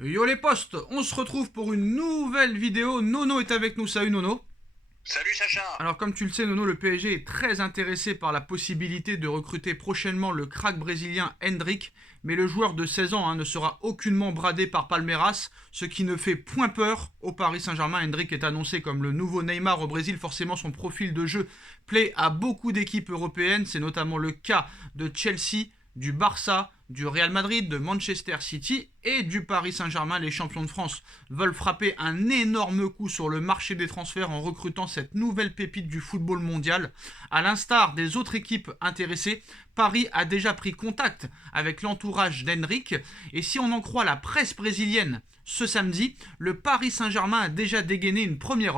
Yo les postes, on se retrouve pour une nouvelle vidéo. Nono est avec nous, salut Nono. Salut Sacha. Alors comme tu le sais Nono, le PSG est très intéressé par la possibilité de recruter prochainement le crack brésilien Endrick, mais le joueur de 16 ans ne sera aucunement bradé par Palmeiras, ce qui ne fait point peur au Paris Saint-Germain. Endrick est annoncé comme le nouveau Neymar au Brésil, forcément son profil de jeu plaît à beaucoup d'équipes européennes, c'est notamment le cas de Chelsea, du Barça, du Real Madrid, de Manchester City et du Paris Saint-Germain. Les champions de France veulent frapper un énorme coup sur le marché des transferts en recrutant cette nouvelle pépite du football mondial. À l'instar des autres équipes intéressées, Paris a déjà pris contact avec l'entourage d'Henrique et si on en croit la presse brésilienne, ce samedi, le Paris Saint-Germain a déjà dégainé une première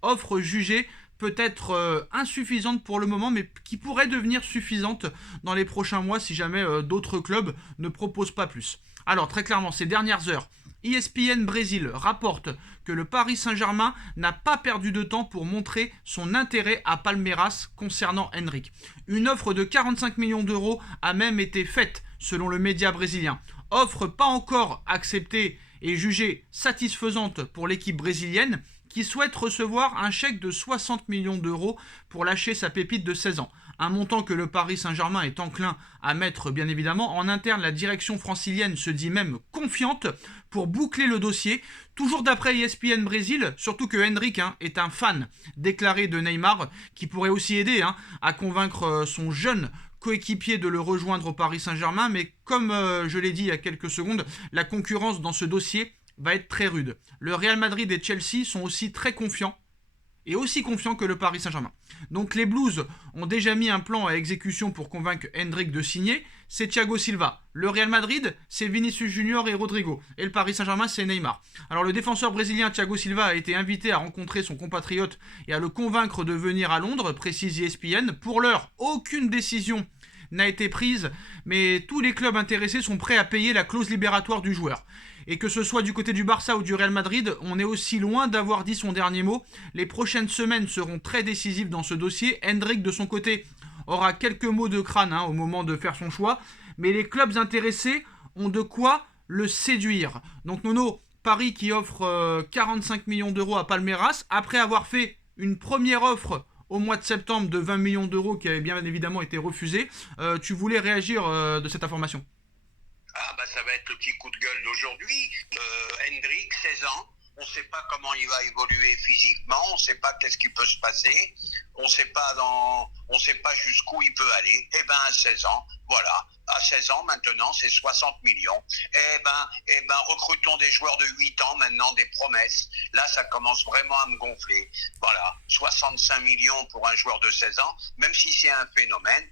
offre jugée peut-être insuffisante pour le moment, mais qui pourrait devenir suffisante dans les prochains mois si jamais d'autres clubs ne proposent pas plus. Alors très clairement, ces dernières heures, ESPN Brésil rapporte que le Paris Saint-Germain n'a pas perdu de temps pour montrer son intérêt à Palmeiras concernant Henrique. Une offre de 45 millions d'euros a même été faite selon le média brésilien. Offre pas encore acceptée et jugée satisfaisante pour l'équipe brésilienne, qui souhaite recevoir un chèque de 60 millions d'euros pour lâcher sa pépite de 16 ans. Un montant que le Paris Saint-Germain est enclin à mettre bien évidemment. En interne, la direction francilienne se dit même confiante pour boucler le dossier. Toujours d'après ESPN Brésil, surtout que Henrique est un fan déclaré de Neymar, qui pourrait aussi aider à convaincre son jeune coéquipier de le rejoindre au Paris Saint-Germain. Mais comme je l'ai dit il y a quelques secondes, la concurrence dans ce dossier va être très rude. Le Real Madrid et Chelsea sont aussi très confiants et aussi confiants que le Paris Saint-Germain. Donc les Blues ont déjà mis un plan à exécution pour convaincre Endrick de signer. C'est Thiago Silva. Le Real Madrid, c'est Vinicius Junior et Rodrigo. Et le Paris Saint-Germain, c'est Neymar. Alors le défenseur brésilien Thiago Silva a été invité à rencontrer son compatriote et à le convaincre de venir à Londres, précise ESPN. Pour l'heure, aucune décision n'a été prise, mais tous les clubs intéressés sont prêts à payer la clause libératoire du joueur. Et que ce soit du côté du Barça ou du Real Madrid, on est aussi loin d'avoir dit son dernier mot. Les prochaines semaines seront très décisives dans ce dossier. Endrick, de son côté, aura quelques mots de crâne au moment de faire son choix, mais les clubs intéressés ont de quoi le séduire. Donc Nono, Paris qui offre 45 millions d'euros à Palmeiras, après avoir fait une première offre au mois de septembre de 20 millions d'euros qui avait bien évidemment été refusée. Tu voulais réagir de cette information? Ah bah ça va être le petit coup de gueule d'aujourd'hui. Hendrick, 16 ans. On ne sait pas comment il va évoluer physiquement, on ne sait pas qu'est-ce qui peut se passer, on ne sait pas jusqu'où il peut aller. Eh ben à 16 ans, voilà. À 16 ans maintenant, c'est 60 millions. Recrutons des joueurs de 8 ans maintenant, des promesses. Là, ça commence vraiment à me gonfler. Voilà, 65 millions pour un joueur de 16 ans, même si c'est un phénomène,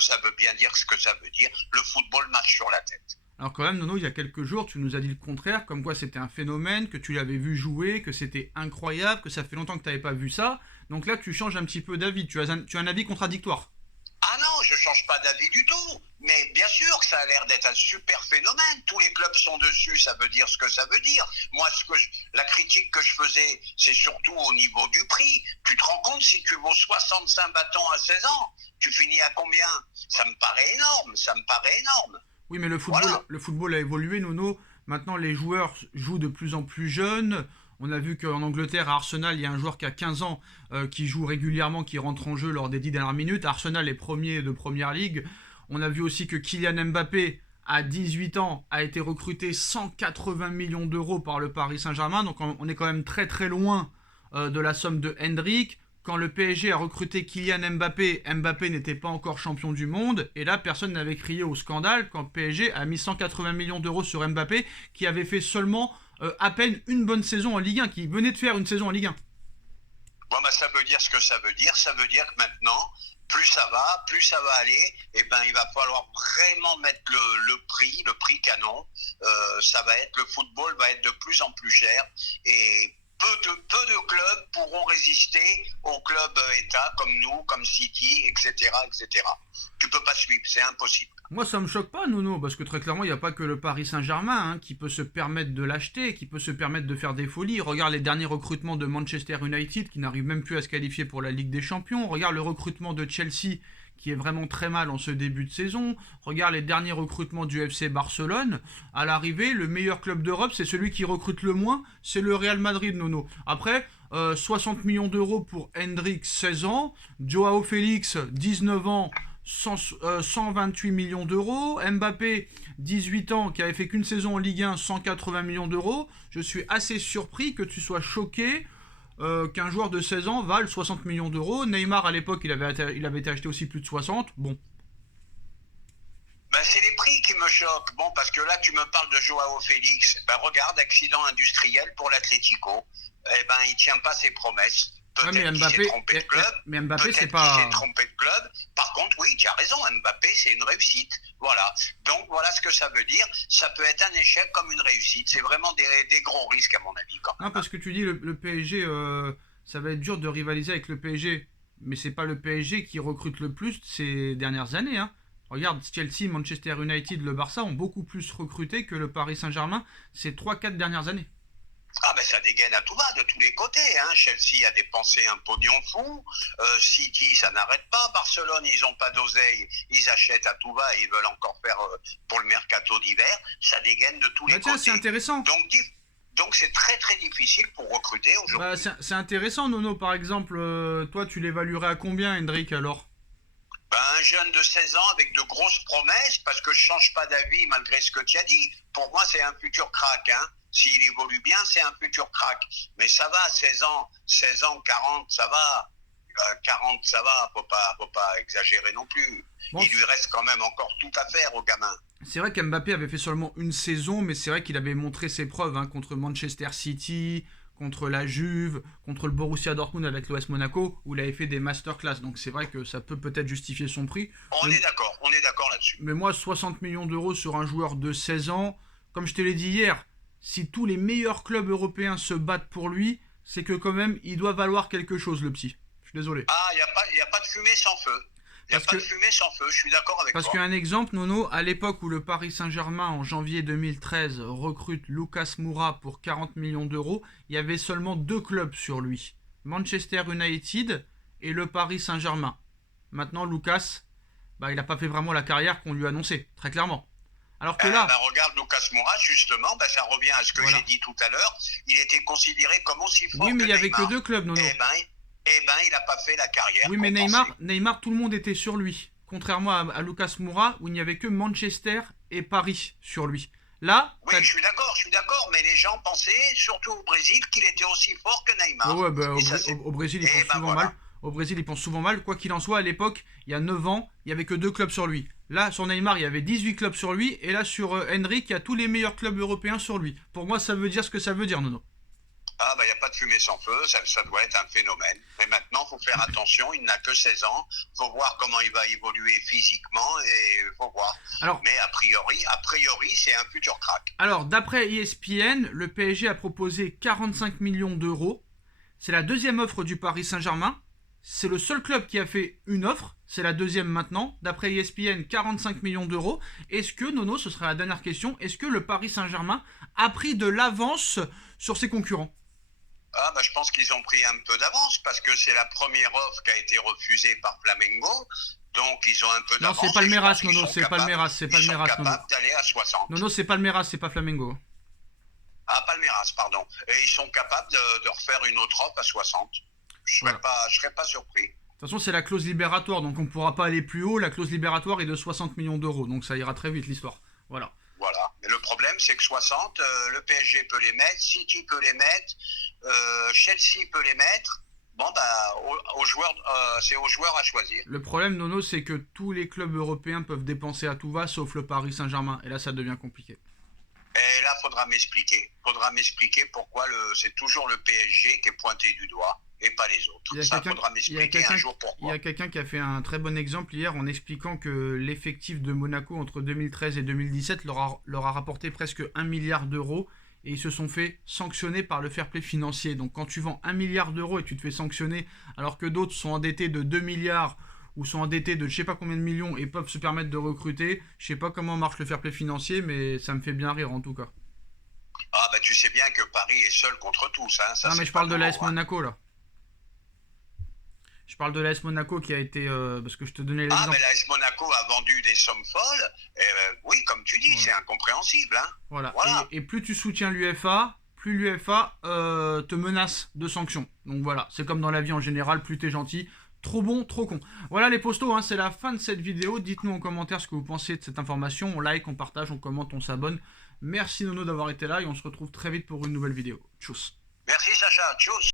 ça veut bien dire ce que ça veut dire. Le football marche sur la tête. Alors quand même, Nono, il y a quelques jours, tu nous as dit le contraire, comme quoi c'était un phénomène, que tu l'avais vu jouer, que c'était incroyable, que ça fait longtemps que tu n'avais pas vu ça. Donc là, tu changes un petit peu d'avis, tu as un avis contradictoire. Ah non, je change pas d'avis du tout. Mais bien sûr que ça a l'air d'être un super phénomène. Tous les clubs sont dessus, ça veut dire ce que ça veut dire. Moi, la critique que je faisais, c'est surtout au niveau du prix. Tu te rends compte, si tu vaux 65 bâtons à 16 ans, tu finis à combien? Ça me paraît énorme, ça me paraît énorme. Oui, mais Voilà. le football a évolué, Nono. Maintenant, les joueurs jouent de plus en plus jeunes. On a vu qu'en Angleterre, à Arsenal, il y a un joueur qui a 15 ans qui joue régulièrement, qui rentre en jeu lors des 10 dernières minutes. Arsenal est premier de Première Ligue. On a vu aussi que Kylian Mbappé, à 18 ans, a été recruté 180 millions d'euros par le Paris Saint-Germain. Donc on est quand même très très loin de la somme de Hendrick. Quand le PSG a recruté Kylian Mbappé, Mbappé n'était pas encore champion du monde. Et là, personne n'avait crié au scandale quand le PSG a mis 180 millions d'euros sur Mbappé, qui avait fait seulement à peine une bonne saison en Ligue 1, qui venait de faire une saison en Ligue 1. Bon, bah, ça veut dire ce que ça veut dire. Ça veut dire que maintenant, plus ça va aller, et ben il va falloir vraiment mettre le prix canon. Le football va être de plus en plus cher et peu de clubs pourront résister aux clubs États comme nous, comme City, etc., etc. Tu peux pas suivre, c'est impossible. Moi, ça me choque pas, Nono, parce que très clairement, il n'y a pas que le Paris Saint-Germain qui peut se permettre de l'acheter, qui peut se permettre de faire des folies. Regarde les derniers recrutements de Manchester United, qui n'arrivent même plus à se qualifier pour la Ligue des Champions. Regarde le recrutement de Chelsea, qui est vraiment très mal en ce début de saison. Regarde les derniers recrutements du FC Barcelone. À l'arrivée, le meilleur club d'Europe, c'est celui qui recrute le moins, c'est le Real Madrid, Nono. Après, 60 millions d'euros pour Hendrik, 16 ans. Joao Félix, 19 ans, 128 millions d'euros. Mbappé, 18 ans, qui avait fait qu'une saison en Ligue 1, 180 millions d'euros. Je suis assez surpris que tu sois choqué qu'un joueur de 16 ans vale 60 millions d'euros. Neymar, à l'époque, il avait été acheté aussi plus de 60. Bon. Ben, c'est les prix qui me choquent. Bon, parce que là, tu me parles de Joao Félix. Ben, regarde, accident industriel pour l'Atlético. Eh ben, il tient pas ses promesses. Peut-être qu'il s'est trompé de club. Mais Mbappé, c'est pas... qu'il s'est trompé de club. Par contre, oui, tu as raison, Mbappé, c'est une réussite. Voilà. Donc, voilà ce que ça veut dire. Ça peut être un échec comme une réussite. C'est vraiment des gros risques, à mon avis. Quand même. Non, parce que tu dis le PSG, ça va être dur de rivaliser avec le PSG. Mais c'est pas le PSG qui recrute le plus ces dernières années. Hein. Regarde, Chelsea, Manchester United, le Barça ont beaucoup plus recruté que le Paris Saint-Germain ces 3-4 dernières années. Ah ben ça dégaine à tout va, de tous les côtés. Hein. Chelsea a dépensé un pognon fou. City, ça n'arrête pas. Barcelone, ils n'ont pas d'oseille. Ils achètent à tout va et ils veulent encore faire pour le mercato d'hiver. Ça dégaine de tous les côtés. C'est intéressant. Donc c'est très très difficile pour recruter aujourd'hui. C'est intéressant, Nono. Par exemple, toi, tu l'évaluerais à combien, Hendrik, alors? Un jeune de 16 ans avec de grosses promesses, parce que je ne change pas d'avis malgré ce que tu as dit. Pour moi, c'est un futur crack. Hein. S'il évolue bien, c'est un futur crack. Mais ça va, 16 ans, 40, ça va. 40, ça va, faut pas exagérer non plus. Bon. Il lui reste quand même encore tout à faire au gamin. C'est vrai qu'Mbappé avait fait seulement une saison, mais c'est vrai qu'il avait montré ses preuves hein, contre Manchester City, contre la Juve, contre le Borussia Dortmund avec l'OS Monaco, où il avait fait des masterclass. Donc c'est vrai que ça peut peut-être justifier son prix. On est d'accord là-dessus. Mais moi, 60 millions d'euros sur un joueur de 16 ans, comme je te l'ai dit hier, si tous les meilleurs clubs européens se battent pour lui, c'est que quand même, il doit valoir quelque chose, le petit. Je suis désolé. Ah, il n'y a pas de fumée sans feu. Il n'y a pas de fumée sans feu, je suis d'accord avec toi. Parce qu'un exemple, Nono, à l'époque où le Paris Saint-Germain, en janvier 2013, recrute Lucas Moura pour 40 millions d'euros, il y avait seulement 2 clubs sur lui. Manchester United et le Paris Saint-Germain. Maintenant, Lucas, il n'a pas fait vraiment la carrière qu'on lui annonçait, très clairement. Alors que là... regarde Lucas Moura, justement, ça revient à ce que j'ai dit tout à l'heure. Il était considéré comme aussi fort que Neymar. Oui, mais il n'y avait que 2 clubs, Nono. Il n'a pas fait la carrière. Oui, mais Neymar, tout le monde était sur lui. Contrairement à Lucas Moura, où il n'y avait que Manchester et Paris sur lui. Là, oui, je suis d'accord, mais les gens pensaient, surtout au Brésil, qu'il était aussi fort que Neymar. Au Brésil, ils pensent souvent mal. Au Brésil, ils pensent souvent mal. Quoi qu'il en soit, à l'époque, il y a 9 ans, il n'y avait que 2 clubs sur lui. Là, sur Neymar, il y avait 18 clubs sur lui. Et là, sur Hendrik, il y a tous les meilleurs clubs européens sur lui. Pour moi, ça veut dire ce que ça veut dire, Nono. Ah, il n'y a pas de fumée sans feu, ça doit être un phénomène. Mais maintenant, il faut faire attention, il n'a que 16 ans. Il faut voir comment il va évoluer physiquement et il faut voir. Mais a priori, c'est un futur crack. Alors, d'après ESPN, le PSG a proposé 45 millions d'euros. C'est la deuxième offre du Paris Saint-Germain. C'est le seul club qui a fait une offre. C'est la deuxième maintenant. D'après ESPN, 45 millions d'euros. Est-ce que, Nono, ce sera la dernière question, est-ce que le Paris Saint-Germain a pris de l'avance sur ses concurrents ? Je pense qu'ils ont pris un peu d'avance parce que c'est la première offre qui a été refusée par Flamengo. Donc, ils ont un peu d'avance. Non, c'est Palmeiras, Nono, c'est Palmeiras. Ils sont capables d'aller à 60. Non, c'est Palmeiras, c'est pas Flamengo. Ah, Palmeiras, pardon. Et ils sont capables de refaire une autre offre à 60. Je serais pas surpris. De toute façon, c'est la clause libératoire, donc on ne pourra pas aller plus haut. La clause libératoire est de 60 millions d'euros, donc ça ira très vite l'histoire. Voilà. Mais le problème, c'est que 60, le PSG peut les mettre, City peut les mettre, Chelsea peut les mettre. Bon, c'est aux joueurs à choisir. Le problème, Nono, c'est que tous les clubs européens peuvent dépenser à tout va, sauf le Paris Saint-Germain. Et là, ça devient compliqué. Et là, faudra m'expliquer pourquoi c'est toujours le PSG qui est pointé du doigt et pas les autres. Ça faudra m'expliquer un jour pourquoi. Il y a quelqu'un qui a fait un très bon exemple hier en expliquant que l'effectif de Monaco entre 2013 et 2017 leur a rapporté presque 1 milliard d'euros et ils se sont fait sanctionner par le fair play financier. Donc quand tu vends 1 milliard d'euros et tu te fais sanctionner alors que d'autres sont endettés de 2 milliards ou sont endettés de je sais pas combien de millions et peuvent se permettre de recruter, je sais pas comment marche le fair play financier, mais ça me fait bien rire en tout cas. Tu sais bien que Paris est seul contre tous. Hein. Ça, non mais je parle de l'AS Monaco là. Je parle de l'AS Monaco qui a été... parce que je te donnais Ah, l'exemple. mais l'AS Monaco a vendu des sommes folles. Oui, comme tu dis, Voilà. c'est incompréhensible. Hein. Voilà. Voilà. Et plus tu soutiens l'UEFA, plus l'UEFA te menace de sanctions. Donc voilà, c'est comme dans la vie en général, plus t'es gentil, trop bon, trop con. Voilà les postos, hein, c'est la fin de cette vidéo. Dites-nous en commentaire ce que vous pensez de cette information. On like, on partage, on commente, on s'abonne. Merci Nono d'avoir été là et on se retrouve très vite pour une nouvelle vidéo. Tchuss. Merci Sacha. Tchuss.